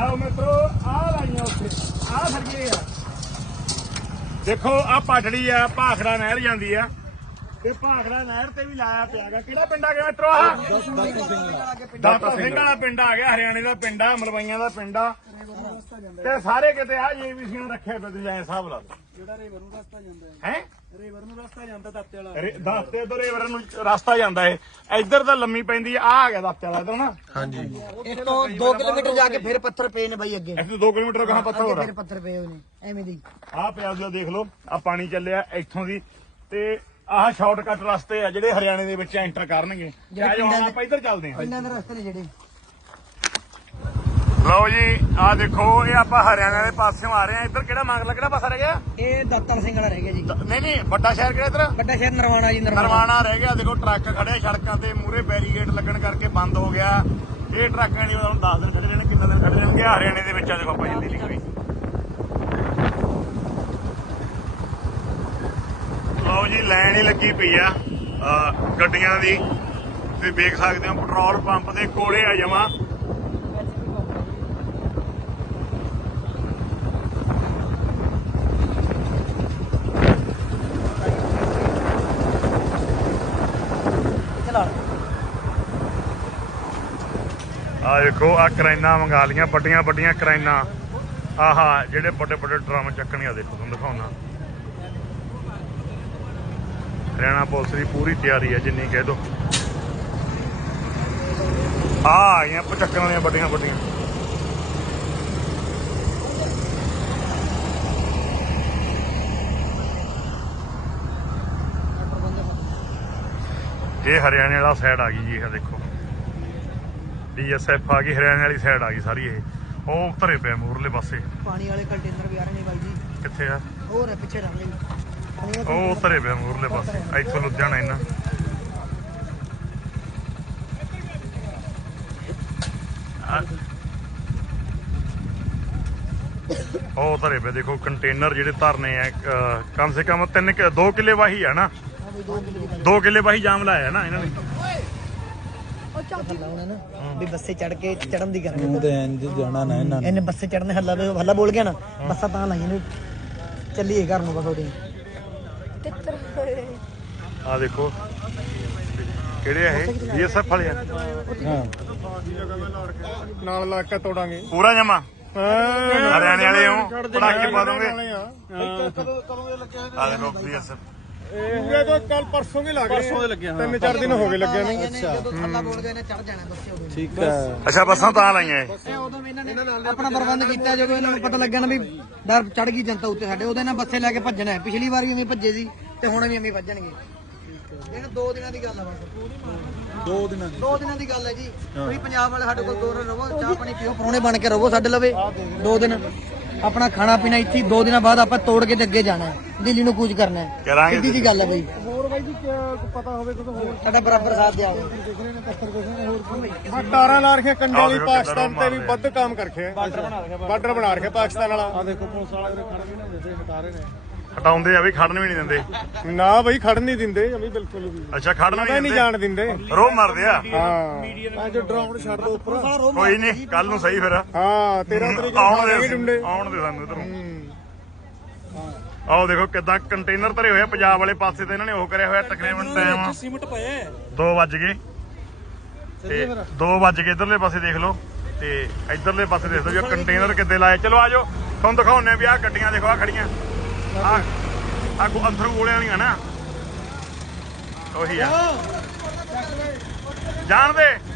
ਲਓ ਮਿੱਤਰੋ ਆ ਲਾਈਆਂ ਉੱਥੇ ਆ ਸੜੀਏ ਆ। ਦੇਖੋ ਆ ਪਾਟੜੀ ਆ ਭਾਖੜਾ ਨਹਿਰ ਜਾਂਦੀ ਆ। ਤੇ ਭਾਖੜਾ ਨਹਿਰ ਤੇ ਵੀ ਲਾਇਆ ਪਿਆਗਾ। ਕਿਹੜਾ ਪਿੰਡ ਆ ਗਿਆ ਮਿੱਤਰੋ ਆ ਦਾਤਾ ਸਿੰਘ ਵਾਲਾ ਪਿੰਡ ਆ ਗਿਆ ਹਰਿਆਣੇ ਦਾ ਪਿੰਡ ਆ ਮਲਵਈਆਂ ਦਾ ਪਿੰਡ ਆ। ਤੇ ਸਾਰੇ ਕਿਤੇ ਆ ਜੀਵੀਸੀਆਂ ਰੱਖੇ ਪਏ ਤੁਸੀਂ ਐ ਹਿਸਾਬ ਲਾ ਲਓ। ਜਿਹੜਾ ਰੇਵਰ ਨੂੰ ਰਸਤਾ ਜਾਂਦਾ ਹੈ। ਹੈ? ਰੇਵਰ ਨੂੰ ਰਸਤਾ ਜਾਂਦਾ ਦਾਤੇ ਵਾਲਾ। ਦਾਤੇ ਤੋਂ ਰੇਵਰ ਨੂੰ ਰਸਤਾ ਜਾਂਦਾ ਏ ਇੱਧਰ ਤਾਂ ਲੰਮੀ ਪੈਂਦੀ ਆ ਆਹ ਆ ਗਿਆ ਦਾਤੇ ਵਾਲਾ ਇਧਰ ਨਾ। ਇਹ ਤੋਂ 2 ਕਿਲੋਮੀਟਰ ਜਾ ਕੇ ਫਿਰ ਪੱਥਰ ਪਏ ਨੇ ਬਾਈ ਅੱਗੇ। ਇੱਥੇ 2 ਕਿਲੋਮੀਟਰ ਕਹਾਂ ਪੱਥਰ ਹੋ ਅੱਗੇ ਰਿਹਾ ਫਿਰ ਪੱਥਰ ਪਏ ਹੋਏ ਨੇ ਐਵੇਂ ਦੀ ਆਹ ਪਿਆ ਜੀ ਦੇਖ ਲਓ ਆ ਪਾਣੀ ਚੱਲਿਆ ਇੱਥੋਂ ਦੀ। ਤੇ ਆਹ ਸ਼ਾਰਟਕਟ ਰਸਤੇ ਆ ਜਿਹੜੇ ਹਰਿਆਣੇ ਦੇ ਵਿੱਚ ਐਂਟਰ ਕਰਨਗੇ। ਆ ਹੁਣ ਆਪਾਂ ਇੱਧਰ ਚੱਲਦੇ ਹਾਂ। ਪਿੰਡਾਂ ਦੇ ਰਸਤੇ ਨੇ ਜਿਹੜੇ। ਲਓ ਜੀ ਆਹ ਦੇਖੋ ਇਹ ਆਪਾਂ ਹਰਿਆਣਾ ਦੇ ਪਾਸਿਓਂ ਆ ਰਹੇ ਆ ਇੱਧਰ ਕਿਹੜਾ ਮੰਗਲਾ ਕਿਹੜਾ ਪਾਸਾ ਰਹਿ ਗਿਆ? ਇਹ ਦਾਤਰ ਸਿੰਘ ਵਾਲਾ ਰਹਿ ਗਿਆ ਜੀ। ਨਹੀਂ ਨਹੀਂ ਵੱਡਾ ਸ਼ਹਿਰ ਕਿਹੜਾ ਇੱਧਰ? ਵੱਡਾ ਸ਼ਹਿਰ ਨਰਵਾਣਾ ਜੀ ਨਰਵਾਣਾ। ਨਰਵਾਣਾ ਰਹਿ ਗਿਆ। ਦੇਖੋ ਟਰੱਕ ਖੜੇ ਆ ਸੜਕਾਂ ਤੇ ਮੂਰੇ ਬੈਰੀਗੇਡ ਲੱਗਣ ਕਰਕੇ ਬੰਦ ਹੋ ਗਿਆ। ਇਹ ਟਰੱਕਾਂ ਨਹੀਂ ਉਹਨਾਂ 10 ਦਿਨ ਖੜੇ ਰਹਿਣੇ ਕਿੰਨਾ ਦਿਨ ਖੜੇ ਰਹਿਣਗੇ? ਹਰਿਆਣੇ ਦੇ ਵਿੱਚ ਆ ਦੇਖੋ ਆਪਾਂ ਜਲਦੀ ਲਿਖੀ ਹੋਈ। ਲਓ ਜੀ ਲਾਈਨ ਹੀ ਲੱਗੀ ਪਈ ਆ ਗੱਡੀਆਂ ਦੀ। ਤੁਸੀਂ ਵੇਖ ਸਕਦੇ ਹੋ ਪੈਟਰੋਲ ਪੰਪ ਦੇ ਕੋਲੇ ਆ ਜਮਾ ਚਲਾ ਆ ਦੇਖੋ ਆ ਕਰੈਨਾ ਮੰਗਾ ਲੀਆਂ ਵੱਡੀਆਂ ਵੱਡੀਆਂ ਕਰੈਨਾ। ਆਹਾ, ਜਿਹੜੇ ਵੱਡੇ ਵੱਡੇ ਡਰਮ ਚੱਕਣੇ ਆ ਦੇਖੋ, ਤੁਹਾਨੂੰ ਦਿਖਾਉਣਾ। ਹਰਿਆਣਾ ਪੁਲਿਸ ਦੀ ਪੂਰੀ ਤਿਆਰੀ ਹੈ, ਜਿੰਨੀ ਕਹਿ ਦੋ। ਆ ਆਈਆਂ ਪਚੱਕਣ ਵਾਲੀਆਂ, ਵੱਡੀਆਂ ਵੱਡੀਆਂ। ਇਹ ਹਰਿਆਣੇ ਵਾਲਾ ਸਾਈਡ ਆ ਗਈ ਜੀ, ਇਹ ਦੇਖੋ। ਡੀਐਸਐਫ ਆ ਗਈ ਹਰਿਆਣੇ ਵਾਲੀ ਸਾਈਡ ਆ ਗਈ ਸਾਰੀ ਇਹ। ਉਹ ਧਰੇ ਪਏ ਮੂਰਲੇ ਪਾਸੇ। ਪਾਣੀ ਵਾਲੇ ਕੰਟੇਨਰ ਵੀ ਆ ਰਹੇ ਨੇ ਬਾਈ ਜੀ। ਕਿੱਥੇ ਆ? ਹੋਰ ਹੈ ਪਿੱਛੇ ਰਹਿ ਗਏ। ਉਹ ਧਰੇ ਪਏ ਮੂਰਲੇ ਪਾਸੇ। ਇੱਥੋਂ ਲੁਧਿਆਣਾ ਇਹਨਾਂ। ਉਹ ਧਰੇ ਪਏ ਦੇਖੋ ਕੰਟੇਨਰ ਜਿਹੜੇ ਧਰਨੇ ਆ ਕਮ ਸੇ ਕਮ 3 2 ਕਿੱਲੇ ਵਾਹੀ ਆ ਨਾ। 2 ਕਿੱਲੇ ਵਾਹੀ ਜਾਮ ਲਾਇਆ ਨਾ ਇਹਨਾਂ ਨੇ। ਹੱਲਾ ਹੋਣਾ ਨਾ ਵੀ ਬੱਸੇ ਚੜ ਕੇ ਚੜਨ ਦੀ ਕਰਾਂਗੇ ਤੇ ਇੰਜ ਜਾਣਾ ਨਾ ਇਹਨਾਂ ਇਹਨੇ ਬੱਸੇ ਚੜਨੇ ਹੱਲਾ ਹੱਲਾ ਬੋਲ ਗਿਆ ਨਾ ਬੱਸਾਂ ਤਾਂ ਲਾਈਆਂ ਨੇ। ਚੱਲੀਏ ਘਰ ਨੂੰ ਬਸ ਉਹਦੇ। ਆ ਦੇਖੋ ਕਿਹੜੇ ਆ ਇਹ? ਬੀਐਸਐਫ ਵਾਲੇ ਆ। ਹਾਂ। ਨਾਲ ਲਾ ਕੇ ਤੋੜਾਂਗੇ। ਪੂਰਾ ਜਮਾ? ਹਰਿਆਣੇ ਵਾਲੇ ਹੋ ਪੜਾਕੇ ਪਾ ਦੋਗੇ? ਆ ਦੇਖੋ ਬੀਐਸਐਫ ਇਹ ਤਾਂ ਕੱਲ ਪਰਸੋਂ ਵੀ ਲੱਗ ਪਰਸੋਂ ਦੇ ਲੱਗਿਆ ਤਿੰਨ ਚਾਰ ਦਿਨ ਹੋ ਗਏ ਲੱਗੇ ਨੂੰ। ਅੱਛਾ। ਜਦੋਂ ਹੱਲਾ ਬੋਲ ਗਿਆ ਇਹਨੇ ਚੜ ਜਾਣਾ ਬੱਸੇ ਉਹਦੇ ਠੀਕ ਹੈ। ਅੱਛਾ ਬੱਸਾਂ ਤਾਂ ਲਾਈਆਂ ਇਹ। ਉਦੋਂ ਇਹਨਾਂ ਨੇ ਆਪਣਾ ਪ੍ਰਬੰਧ ਕੀਤਾ ਜਦੋਂ ਇਹਨਾਂ ਨੂੰ ਪਤਾ ਲੱਗਿਆ ਨਾ ਵੀ ਡਰ ਚੜ ਗਈ ਜਨਤਾ ਉੱਤੇ ਸਾਡੇ ਉਹਦੇ ਨਾਲ ਬੱਸੇ ਲੈ ਕੇ ਭੱਜਣਾ ਹੈ। ਪਿਛਲੀ ਵਾਰੀ ਵੀ ਭੱਜੇ ਸੀ ਤੇ ਹੁਣ ਵੀ ਐਵੇਂ ਭੱਜਣਗੇ। ਇਹ ਦੋ ਦਿਨਾਂ ਦੀ ਗੱਲ ਆ ਬਸ। ਦੋ ਦਿਨਾਂ ਦੀ। ਦੋ ਦਿਨਾਂ ਦੀ ਗੱਲ ਹੈ ਜੀ। ਤੁਸੀਂ ਪੰਜਾਬ ਵਾਲੇ ਸਾਡੇ ਕੋਲ ਦੋ ਦਿਨ ਰਹੋ ਚਾਹ ਪਾਣੀ ਪੀਓ ਪਰੋਣੇ ਬਣ ਕੇ ਰਹੋ ਸਾਡੇ ਲਵੇ। ਦੋ ਦਿਨ। ਆਪਣਾ ਖਾਣਾ ਪੀਣਾ ਇੱਥੇ ਹੀ ਦੋ ਦਿਨਾਂ ਬਾਅਦ ਆਪਾਂ ਤੋੜ ਕੇ ਤੇ ਅੱਗੇ ਜਾਣਾ ਹੈ। ਦਿੱਲੀ ਨੂੰ ਕੂਚ ਕਰਨਾ ਹੈ। ਕਰਾਂਗੇ ਸਿੱਧੀ ਜੀ ਗੱਲ ਹੈ ਬਈ। ਹੋਰ ਬਾਈ ਜੀ ਕੀ ਪਤਾ ਹੋਵੇ ਤਾਂ ਹੋਰ? ਸਾਡਾ ਬਰਾਬਰ ਸਾਥ ਦਿਆ। ਹਾਂ ਟਾਰਾਂ ਲਾ ਰਖੇ ਕੰਡੇ ਦੇਖੋ ਪਾਕਿਸਤਾਨ ਕਿੱਦਾਂ ਤੇ ਵੀ। ਵੱਧ ਕੰਮ ਕਰਖੇ ਬਾਰਡਰ ਬਣਾ ਰਖੇ ਬਾਰਡਰ ਬਣਾ ਰਖੇ ਪਾਕਿਸਤਾਨ ਵਾਲਾ। ਆ ਦੇਖੋ ਪੁਲਿਸ ਵਾਲੇ ਖੜ ਗਏ ਨੇ ਜਿੱਥੇ ਹਟਾ ਰਹੇ ਹਟਾਉਂਦੇ ਆ ਵੀ ਖੜਨ ਵੀ ਨਹੀਂ ਦਿੰਦੇ। ਨੇ ਬਈ ਖੜਨ ਨਹੀਂ ਦਿੰਦੇ ਜਮੀ ਬਿਲਕੁਲ ਵੀ। ਅੱਛਾ ਖੜਨ ਵੀ ਨਹੀਂ ਜਾਣ ਦਿੰਦੇ। ਰੋ ਮਰਦੇ ਆ। ਹਾਂ। ਆ ਜੋ ਡਰਾਉਣ ਛੱਡ ਦੋ ਉੱਪਰ। ਕੋਈ ਨਹੀਂ ਕੱਲ ਨੂੰ ਸਹੀ ਫਿਰ। ਹਾਂ 13 ਤਰੀਕ ਆਉਣ ਦੇ ਆਉਣ ਦੇ ਸਾਨੂੰ ਇਧਰੋਂ। ਆਓ ਦੇਖੋ ਕਿਦਾਂ ਕੰਟੇਨਰ ਭਰੇ ਹੋਏ ਆ ਪੰਜਾਬ ਵਾਲੇ ਪਾਸੇ ਤੇ ਇਹਨਾਂ ਨੇ ਉਹ ਕਰਿਆ ਹੋਇਆ ਤਕਰੀਬਨ ਟਾਈਮ ਸੀਮਟ ਪਏ 2 ਵੱਜ ਗਏ। ਤੇ 2 ਵੱਜ ਗਏ ਇਧਰਲੇ ਪਾਸੇ ਦੇਖ ਲਓ। ਤੇ ਇਧਰਲੇ ਪਾਸੇ ਦੇਖ ਲਓ ਜੋ ਕੰਟੇਨਰ ਕਿੱਦੇ ਲਾਏ। ਚਲੋ ਆਜੋ ਤੁਹਾਨੂੰ ਦਿਖਾਉਣੇ ਵੀ ਆਹ ਗੱਡੀਆਂ ਦੇਖੋ ਆ ਖੜੀਆਂ। ਆ ਆ ਕੋ ਅੰਥਰੂ ਗੋਲਿਆਂ ਵਾਲੀਆਂ ਨਾ। ਉਹੀ ਆ। ਜਾਣ ਦੇ।